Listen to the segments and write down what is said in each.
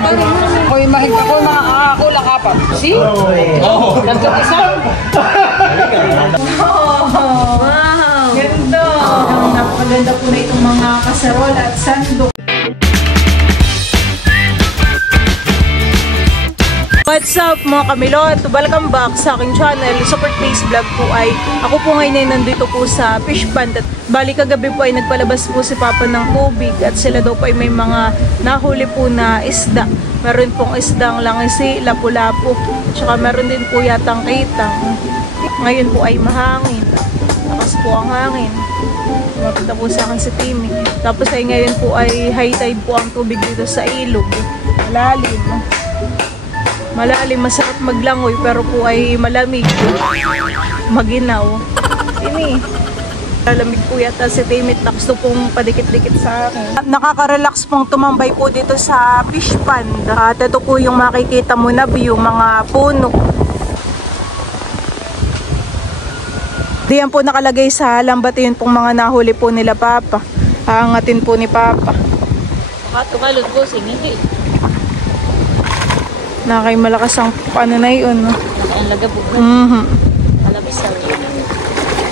grabe. Ako'y mahigit ako, nakakakulang apat. See? Oo. Nagkong isa. Wow! Ganda! Napakaganda po na itong mga kaserola at sandok. What's up mga kamilot? Welcome back sa aking channel. Support Base Vlog po ay ako po ngayon ay nandito po sa fish pond. At bali kagabi po ay nagpalabas po si Papa ng tubig at sila daw po ay may mga nahuli po na isda. Meron pong isdang langisi, lapu-lapu. Tsaka meron din po yatang kitang. Ngayon po ay mahangin. Lakas po ang hangin. Makita po sa akin si Timmy. Tapos ay ngayon po ay high tide po ang tubig dito sa ilog. Malalim. Malalim, masarap maglangoy pero po ay malamig. Maginaw. Ini. Malamig po yata si Timmy. Gusto pong padikit-dikit sa akin. Nakaka-relax pong tumambay po dito sa fish pond. At ito po yung makikita mo na view, mga puno. Diyan po nakalagay sa lambat yun pong mga nahuli po nila Papa. Aangatin po ni Papa. Baka tumalon po, hindi. Nakay malakas ang ano na yun. Ang lagabog na. Malabis sa rin.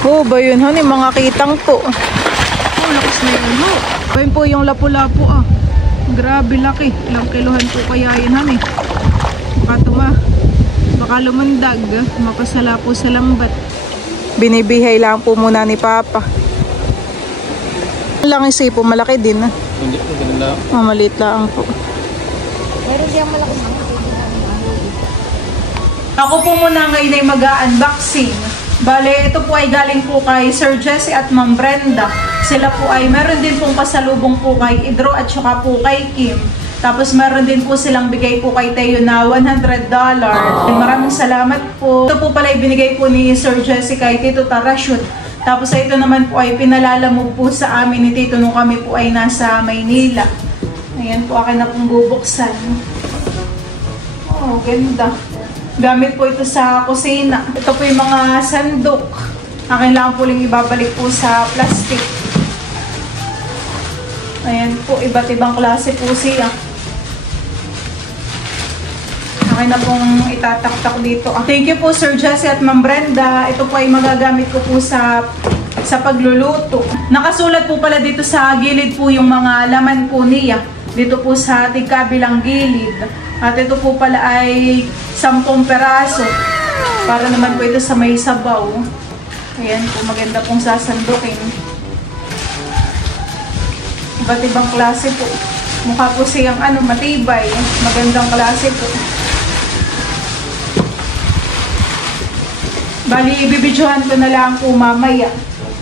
Oh, ba yun hon? Mga kitang po. Oh, lakas na yun ho. Ayun po yung lapu-lapu ah. Grabe laki. Ilang kilohan po kaya yun hon eh. Baka lumundag. Makasala po sa lambat. Binibihay lang po muna ni Papa. Lang isi po, malaki din ah. Hindi po, ganun lang. Maliit lang po. Meron siyang malaki na. Ako po muna ngayon ay mag-unboxing. Bale, ito po ay galing po kay Sir Jesse at Ma'am Brenda. Sila po ay meron din pong pasalubong po kay Idro at saka po kay Kim. Tapos meron din po silang bigay po kay Teo na $100. Maraming salamat po. Ito po pala ibinigay po ni Sir Jesse kay Tito Tarashoot. Tapos ito naman po ay pinalalamog po sa amin ni Tito nung kami po ay nasa Maynila. Ayan po, akin na pong bubuksan. Oh, ganda. Gamit po ito sa kusina. Ito po yung mga sandok. Akin lang po lang ibabalik po sa plastic. Ayan po, iba't ibang klase po siya. Akin na pong itataktak dito. Thank you po Sir Jesse at Ma'am Brenda. Ito po ay magagamit ko po sa pagluluto. Nakasulat po pala dito sa gilid po yung mga laman po niya. Dito po sa tigkabilang gilid. At ito po pala ay 10 peraso. Para naman po ito sa may sabaw. Ayan po, maganda pong sasandukin. Iba't ibang klase po. Mukha po siyang matibay. Magandang klase po. Bali, bibidyohan ko na lang po mamaya.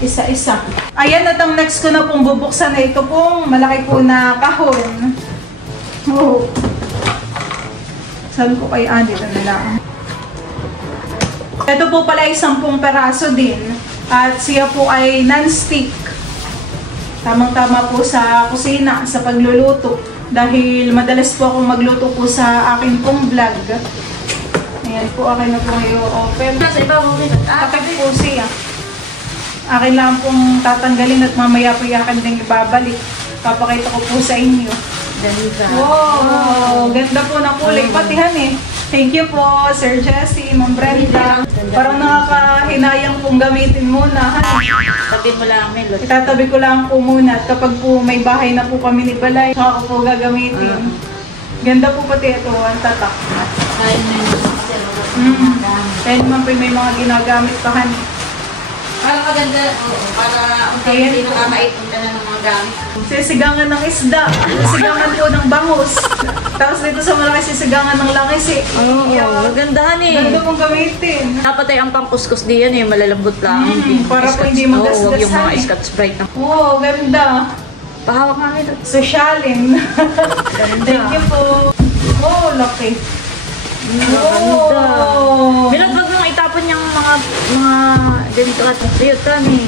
Isa-isa. Ayan, at ang next ko na pong bubuksan na ito pong malaki po na kahon. Oh. Saan ko kayo? Dito na lang. Ito po pala ay 10 peraso din. At siya po ay non-stick. Tamang-tama po sa kusina, sa pagluluto. Dahil madalas po akong magluto po sa akin pong vlog. Ayan po, akin na po ngayon open. Takip po siya. Akin lang pong tatanggalin at mamaya po yakan din ibabalik. Papakita ko po sa inyo. Wow! Ganda po ng kulay. Patihan eh. Thank you po, Sir Jesse, Ma'am Brenda. Parang nakakahinayang pong gamitin muna. Tabi mo lang, Melot. Itatabi ko lang po muna. At kapag po may bahay na po kami ni Balay, saka ko po gagamitin. Ganda po pati ito, ang tatak. Kaya naman po may mga ginagamit pa han. para maganda, para hindi nakakaipon ka na ng mga gamit. Sisigangan ng isda, sisigangan po ng bangus. Tapos dito sa malaki sisigangan ng langis eh. Oo, magandahan eh. Ganda mong gamitin. Dapat ay ang pangkuskus diyan eh, malalambot lang. Para po hindi magasgasan. Huwag yung mga Scotch Brite na. Oo, ganda. Pahawak nga ito. Sosyalin. Thank you po. Oh, laki. Ganda. Bilang wag mong itapon yung mga ganito at tuyot kami.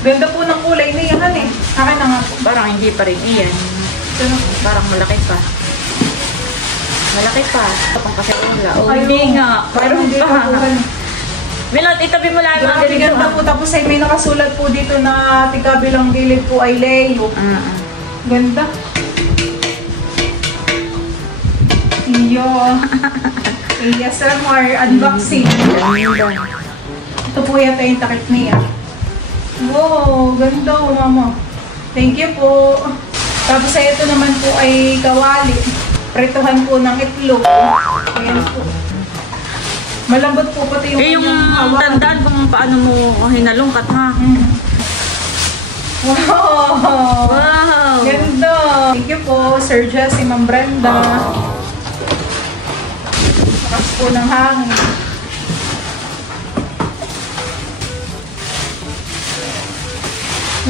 Ganda po ng kulay niya yan eh. Akin na nga po. Parang hindi pa rin iyan. Parang malaki pa. Malaki pa. Tapang kasi wala. Oh, hindi nga. Parang hindi pa. Milot, itabi mo lang mga ganito. Ganda po. Tapos ay may nakasulat po dito na tigkabilang gilid po ay Leo. Ganda. Iyo. ASMR unboxing. Ganda. Ito po yata yung takip niya. Wow, ganda oh, mama. Thank you po. Tapos ay ito naman po ay kawali. Prituhan po ng itlog. Ayan po. Malambot po pati yung Yung hawakan. tandaan kung paano mo hinalungkat ha. Wow! Wow! Ganda! Thank you po, Sir Jessie, Ma'am Brenda. Lakas po ng hangin.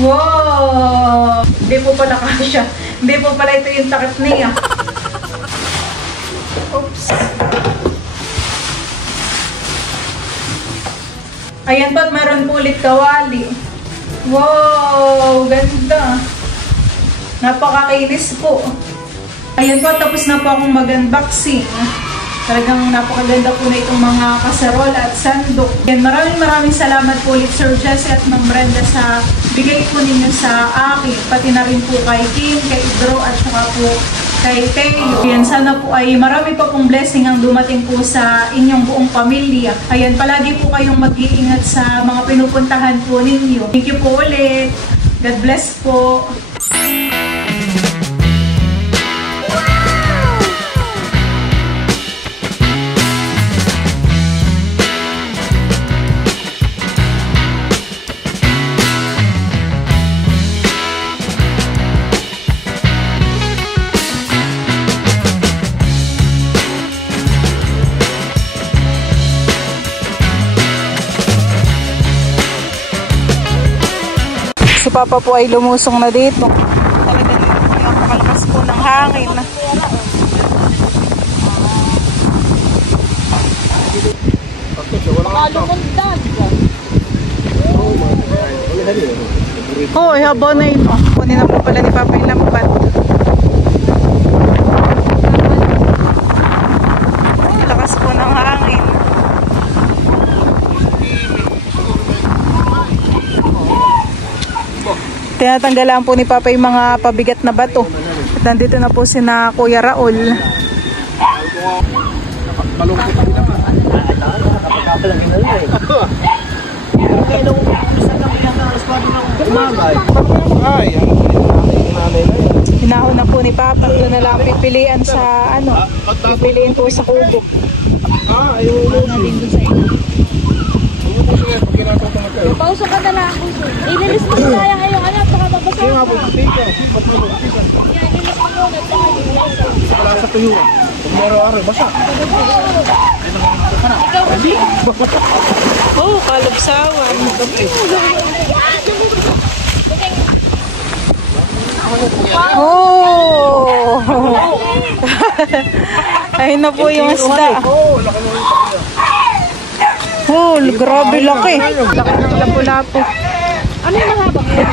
Wow! Hindi po pala kasya. Hindi po pala ito yung takip niya. Oops. Ayan po, at meron po ulit kawali. Wow! Ganda! Napakakinis po. Ayan po, tapos na po akong mag-unboxing. Talagang napakaganda po na itong mga kaserola at sandok. Yan, maraming salamat po ulit Sir Jessie at Ma'am Brenda sa bigay po ninyo sa akin. Pati na rin po kay Kim, kay Idro at saka po kay Teo. Yan, sana po ay marami pa pong blessing ang dumating po sa inyong buong pamilya. Ayan, palagi po kayong mag-iingat sa mga pinupuntahan po ninyo. Thank you po ulit. God bless po. Si Papa po ay lumusong na dito. Talaga napakalakas po ng hangin. Oo, habo na ito. Kunin na po pala ni Papa yung lambat. Lakas po ng hangin. Tinatanggalan po ni Papa yung mga pabigat na bato. At nandito na po si na Kuya Raul. Hinahon na po ni Papa. Doon na lang pipilian sa ano. Pipiliin po sa kubo. Pauso ka na lang. Ililis mo na kaya ngayong anak, baka mabasa ka. Yan, ililis mo muna, baka ilisa. Wala sa tuyo. Araw-araw, basa. Oh, kalabsawan. Oh! Ayun na po yung isda. Oh, grabe laki. Laki ng lapu-lapu. Ano yung mahabang yun?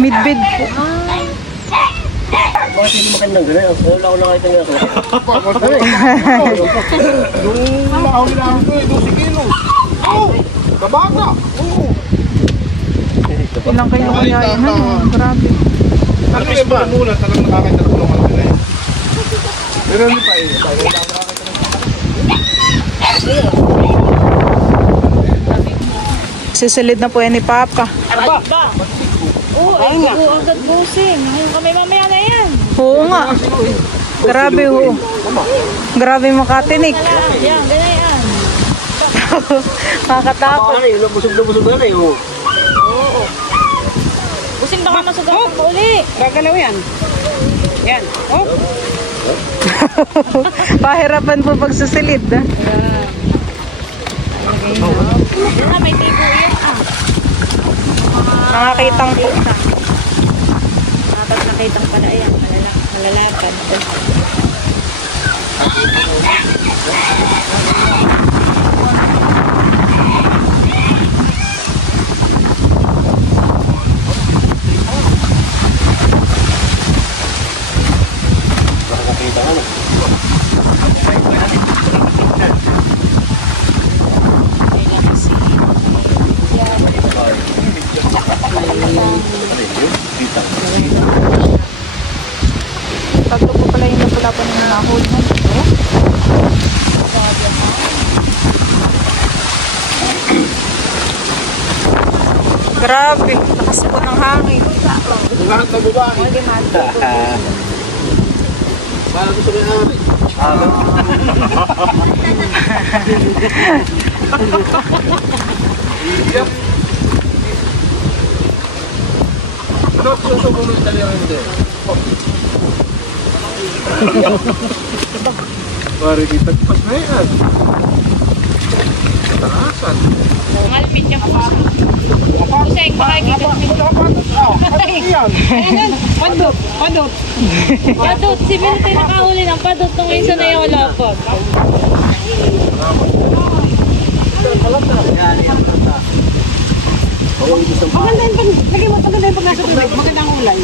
Midbid po. Bakit hindi magandang gano'n? Wala ko nakita nga ako. Yung nakawin namin ko, 12 kilos. Oh! Kabata! Oo! Ilang kayo kaya yan? Grabe. Ano yung ba? Mula talagang nakakita na kulungan nila eh. Pero hindi pa eh. Sisilid na po yan ni Papa. Ba? Oo, ay agad busing. Ngayon kamay mamaya na yan. Oo nga. Grabe ho. Grabe makatinik. Yan, ganyan yan. Makakatakot. Busog na busog na eh. Busing baka masugatan ko uli. Gagalaw yan. Yan. Oh. Pahirapan po pagsusilid. Ah, may tibo yan ah. Mga kitang po. Dapat nakitang pala yan. Malalakad. Tatlo po pala yung napula po ng nahuli mo. Grabe, lakas po ng hangin. Lahat na babae. Paano gusto ko yung Yep. Ano susubunin tayo hindi? Pare kita pas na yan. Tarasan. Malapit niya po. Puseng, makikita mo. Padot. Padot. Si Bilte nakahuli ng padot nung isa na yung lapag. Maganda yung pag nasa tubig. Magandang ulay.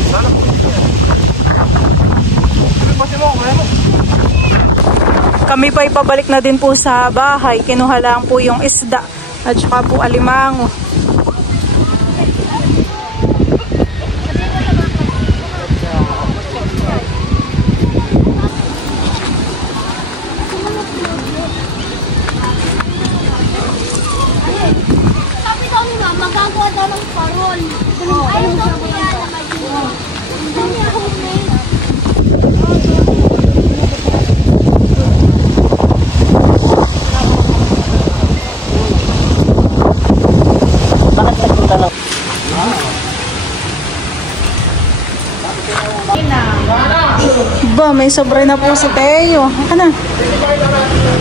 Kami pa ipabalik na din po sa bahay. Kinuha lang po yung isda at saka po alimango. Sabi daw ni Mama, magagawa daw ng parol. Ayaw daw niya na may hindi niya homemade. Ba, may sobra na po si Teo. Ano?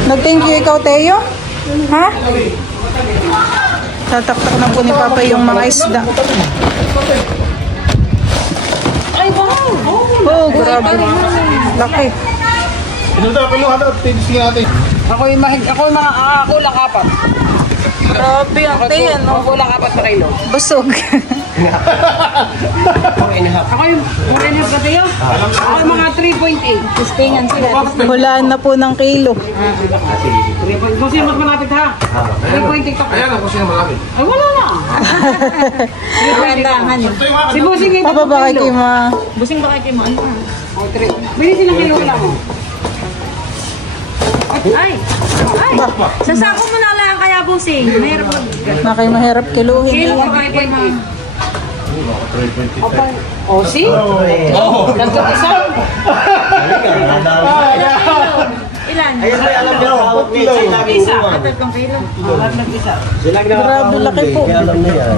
Nag-thank you ikaw, Teo? Ha? Tataktak na po ni Papa yung mga isda. Ay, wow! Oh, grabe. Laki. Ito daw, piluha daw. Tinisingin natin. Ako yung mga kulang 4. Grabe ang Teo, no? Kulang 4 na kilo. Busog. Ako yung 4.5 ba tayo? Ako yung mga 3.8. Tistingan sila. Hulaan na po ng kilo. 3.8. Kung sino mas malapit ha? 3.8 ako. Ayan ako sino malapit. Ay, wala na. Si Busing yung Papa, baka kayo Busing baka kayo mo. Bili silang kilo lang mo. Ay! Sasako mo na lang kaya Busing. Mahirap mag... na kayo mahirap kiluhin. Kilo ko kayo 3.8. Oh, see? Nagkot isa? Ilan? Ayun ay alam niya bawat pizza ay lagi Isa. umuha. Tatlong kilo. Nag-isa. Sila ang Grabe, laki po. Kaya alam niya yan.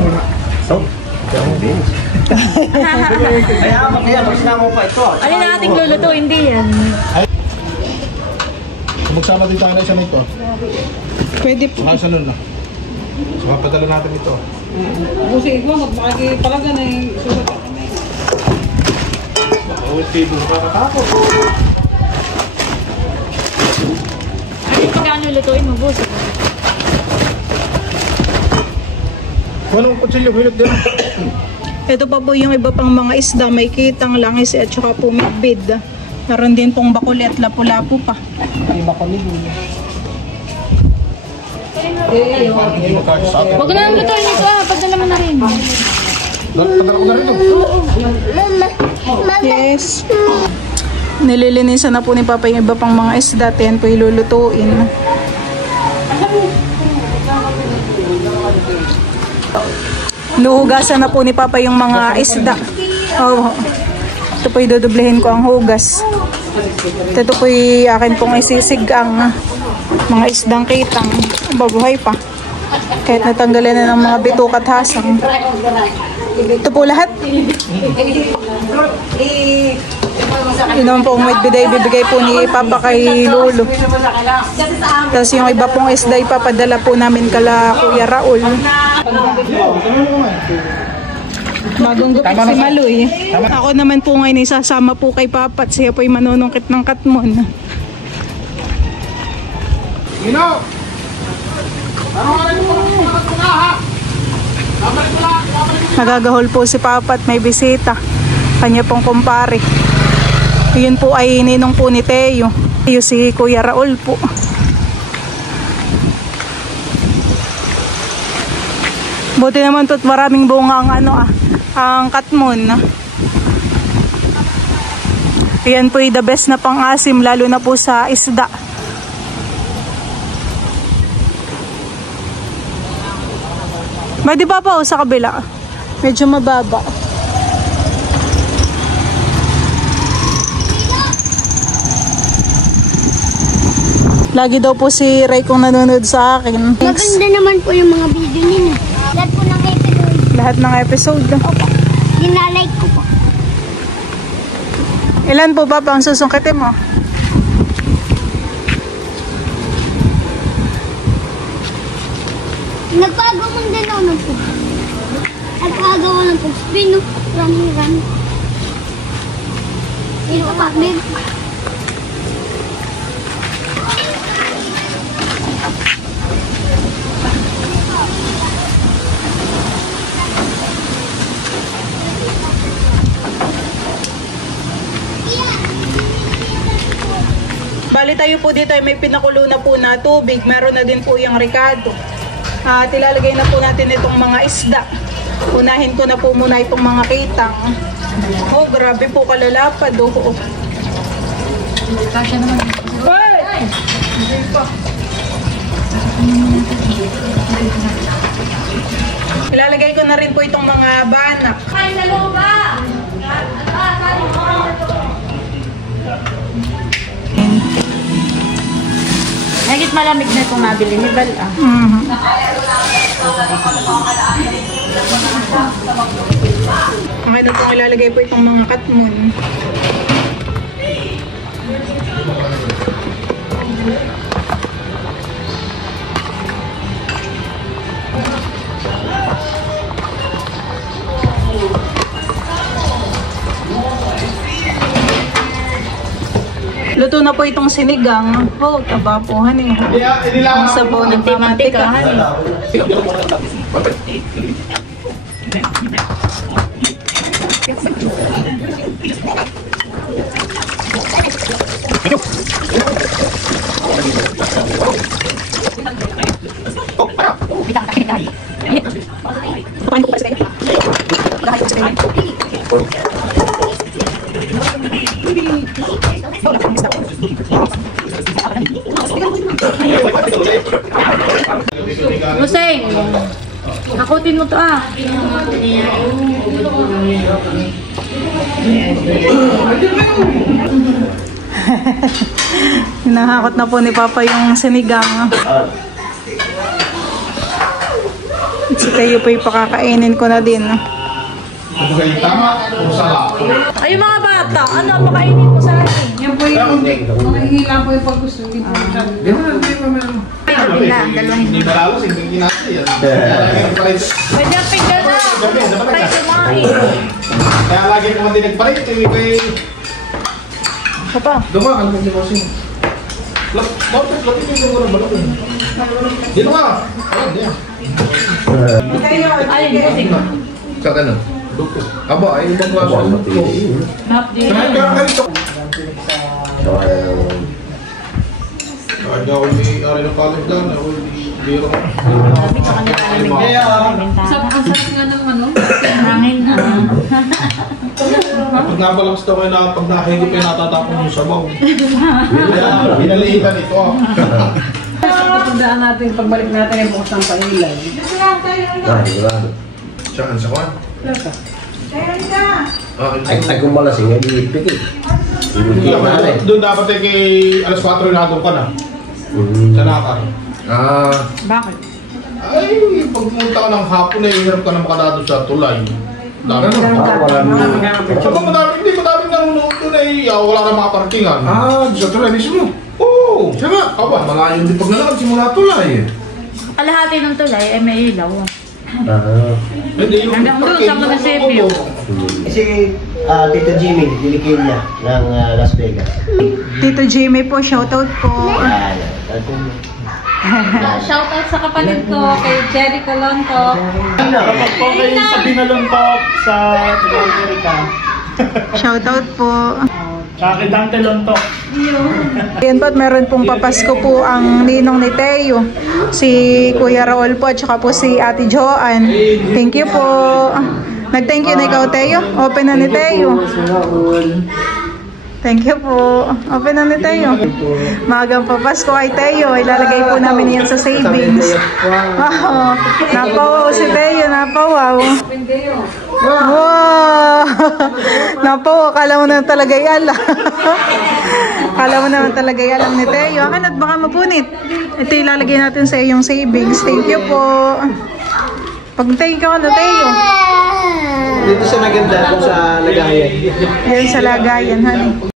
So, kaya beans. Kaya makaya, magsama pa ito. Alin na ating luluto? Hindi yan. Magsama din tayo na isa nito. Pwede po. Mga sunod na. So, mapadala natin ito. Busing ko, magpapalaga na yung sugat. Bawal table pa katapos. Ay, pagkaan lulutuin mo, Busing. Kung anong kutsilyo, hilot din. Ito pa po yung iba pang mga isda. May kitang, langis at saka po midbid. Meron din pong bakuli at lapu-lapu pa. Huwag na lang lutuin ito pagdala mo na rin. Padala ko na rin ito. Yes. Nililinisan na po ni Papa yung iba pang mga isda. Yan po ilulutuin. Luhugasan na po ni Papa yung mga isda. Oh. Ito po idudublehin ko ang hugas. Ito po akin pong isisig ang mga isdang kitang. Babuhay pa. Kahit natanggalan na ng mga bitok at hasang. Ito po lahat. Yun naman po ang bibigay po ni Papa kay Lolo. Tapos yung iba pong isda ipapadala po namin kala Kuya Raul. Bagong gupit si Maloy. Ako naman po ngayon isasama po kay Papa at siya po ay manunungkit ng katmon. Gino! Nagagahol po si Papa at may bisita. Kanya pong kumpare. Yun po ay ninong po ni Teo. Yung si Kuya Raul po. Buti naman to't maraming bunga ang ang katmon. Yan po ay the best na pang-asim lalo na po sa isda. May di ba pa sa kabila? Medyo mababa. Lagi daw po si Ray kung nanonood sa akin. Maganda naman po yung mga video ninyo. Lahat po ng episode. Lahat ng episode. Opo. Dinalike ko po. Ilan po ba ang susungkitin mo? Nagpagawa din ako ng pag. Nagpagawa ng pag-spin. Rami. Ilo pa, babe. Bali tayo po dito ay may pinakulo na po na tubig. Meron na din po yung Ricardo. At ilalagay na po natin itong mga isda. Unahin ko na po muna itong mga kitang. Oh, grabe po kalalapad. Oh. Kasya naman. Hey! Hindi pa. Ilalagay ko na rin po itong mga banak. Ay, dalawa ba? Nagit malamig na itong nabili ni Bal. Okay na pong ilalagay po itong mga katmon. Luto na po itong sinigang. Oh, taba po, honey. Ang sabaw ng pamatika. Museng, hakutin mo to ah. Hinahakot na po ni Papa yung sinigang. Si Tayo po ipakakainin ko na din. Ito kayo tama o sala? Ay, yung mga bata, ano pakainin mo sa akin? Yan po yung hihila po yung pag-gusto. Di ba? Di ba meron? Hindi malalas, hindi ginasa yan. Pwede ang pinggan na. Tayo kumain. Kaya lagi naman din nagpalit. Kaya Papa. dumaan kung di mo siya. Lapit yung gano'n balok. Dito ka! Alin, musing. Sa kanan? Aba, ay ibang klasa. Not din. Kaya ako may ari ng college lang. Ako biro ko. Sabi ko kanila alamig na. Sarap nga ng ano? Hangin. Pag nabalaks daw kayo na pag nakahigip kayo natatapon yung sabaw. Kaya binalitan ito. Tandaan natin, pagbalik natin yung bukas ng pailay. Saan sa kwan? Ay, kung malasing, hindi ipikit. Doon dapat eh kay alas 4 na doon ka na. Sa Nakar. Bakit? Ay, pag pumunta ka ng hapon eh, hirap ka na makadado sa tulay. Dami na. Saka madaming nanonood doon eh, wala na mga parkingan. Sa tulay mismo? Oo. Sama, aba, malayo din pag nalakad simula tulay. Kalahati ng tulay ay may ilaw. Hindi yung Hanggang doon sa munisipyo. Si Tito Jimmy, dilikin niya ng Las Vegas. Tito Jimmy po, shoutout po. Shoutout sa kapatid ko, kay Jerry Colonto. Kapag po kayo sa Binalontok sa Amerika. Shoutout po. Sa akin Dante Lontok. Yan po, at meron pong papasko po ang ninong ni Teo. Si Kuya Raul po, at saka po si Ate Joanne. Thank you po. Nag-thank you na ikaw, Teo. Open na ni Teo. Thank you po. Open na ni Teo. Magang papasko kay Teo. Ilalagay po namin yan sa savings. Wow. Napawaw si Teo. Napawaw. Wow. Napawaw. Kala mo naman talaga alam. Kala mo naman talaga alam ni Teo. Akin at baka mapunit. Ito ilalagay natin sa iyong savings. Thank you po. Pag-thank you na Teo. Dito siya naganda sa lagayan. Yan sa lagayan, honey.